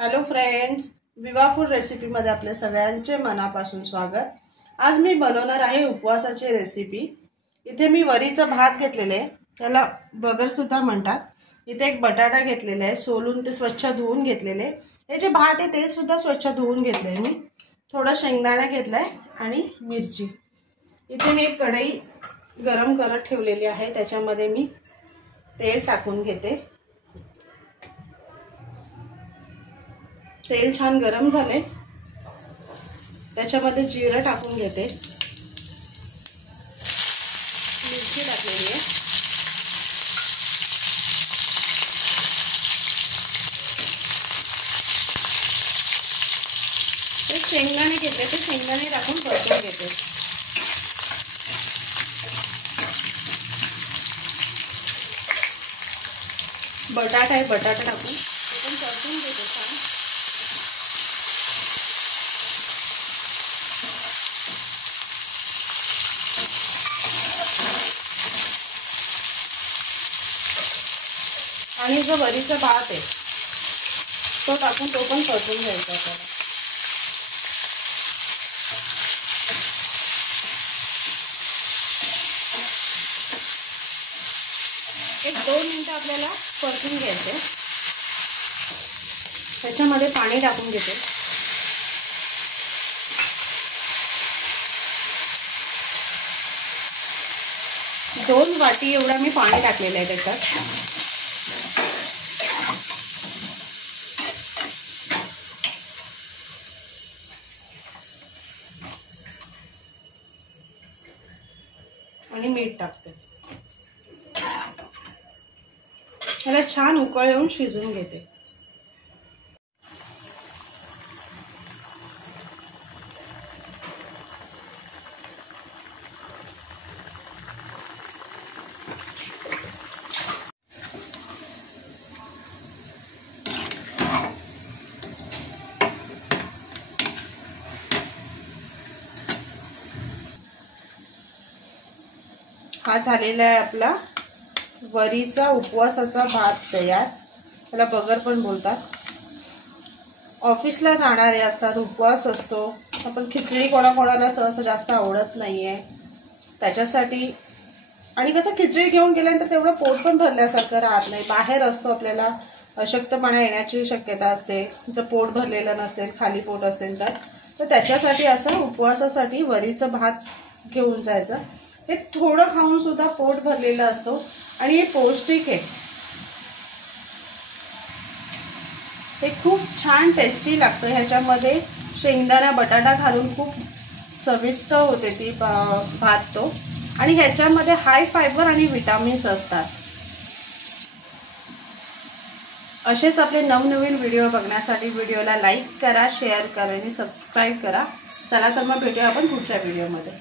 Hello friends, विवा food रेसिपीमध्ये आपले सगळ्यांचे मनापासून स्वागत। आज मी बनवणार आहे उपवासाची रेसिपी। इथे मी वरीचा भात घेतलेले आहे, त्याला बगर सुद्धा म्हणतात। इथे एक बटाटा घेतलेला आहे, सोलून ते स्वच्छ धुवून घेतलेले। हे जे भात आहे ते सुद्धा स्वच्छ धुवून घेतले मी। थोडा शेंगदाणा घेतलाय आणि मिरची। इथे मी एक कढई गरम करत ठेवलेली आहे, त्याच्यामध्ये मी तेल टाकून घेते। तेल छान गरम झाले, त्याच्यामध्ये जिरं टाकून घेते, मिरची टाकलेली आहे, शेंगदाणे घेते, ते शेंगदाणे टाकून परतून घेते। बटाटा आहे, बटाटा टाकून ते पण परतून घेते छान। आणि जो वरीचा भात आहे तो टाकून तो पण परतून घ्यायचा आपल्याला। एक 2 मिनिटं आपल्याला परतून घ्यायचे। त्याच्यामध्ये पाणी टाकून घेते। दोन वाटी एवढा मी पाणी टाकलेलं आहे त्याच्यात। आणि मीठ टाकते। त्याला छान उकळ येऊन शिजवून घेते। हा झालेला आहे आपला वरीचा उपवासाचा भात तयार। त्याला बगर पण बोलतात। ऑफिसला जाणारे असतात, उपवास असतो, आपण खिचडी कोणाकोणाला सहसा जास्त आवडत नाहीये त्याच्यासाठी। आणि कसं खिचडी घेऊन गेल्यानंतर तेवढं पोट पण भरल्यासारखं राहत नाही। बाहेर असतो, आपल्याला अशक्तपणा येण्याची शक्यता असते जर पोट भरलेलं नसेल, खाली पोट असेल तर त्याच्यासाठी असं उपवासासाठी वरीचं भात घेऊन जायचं। हे थोडं खाऊन सुद्धा पोट भरलेलं असतो आणि हे पौष्टिक आहे। हे खूप छान टेस्टी लागतं। ह्याच्यामध्ये शेंगदाणा बटाटा घालून खूप चविष्ट होते ती भात तो। आणि ह्याच्यामध्ये हाय फायबर आणि विटामिन्स असतात। असेच आपले नवनवीन व्हिडिओ बघण्यासाठी व्हिडिओला लाईक करा, शेअर करा आणि सबस्क्राईब करा। चला तर मग भेटूया आपण पुढच्या व्हिडिओमध्ये।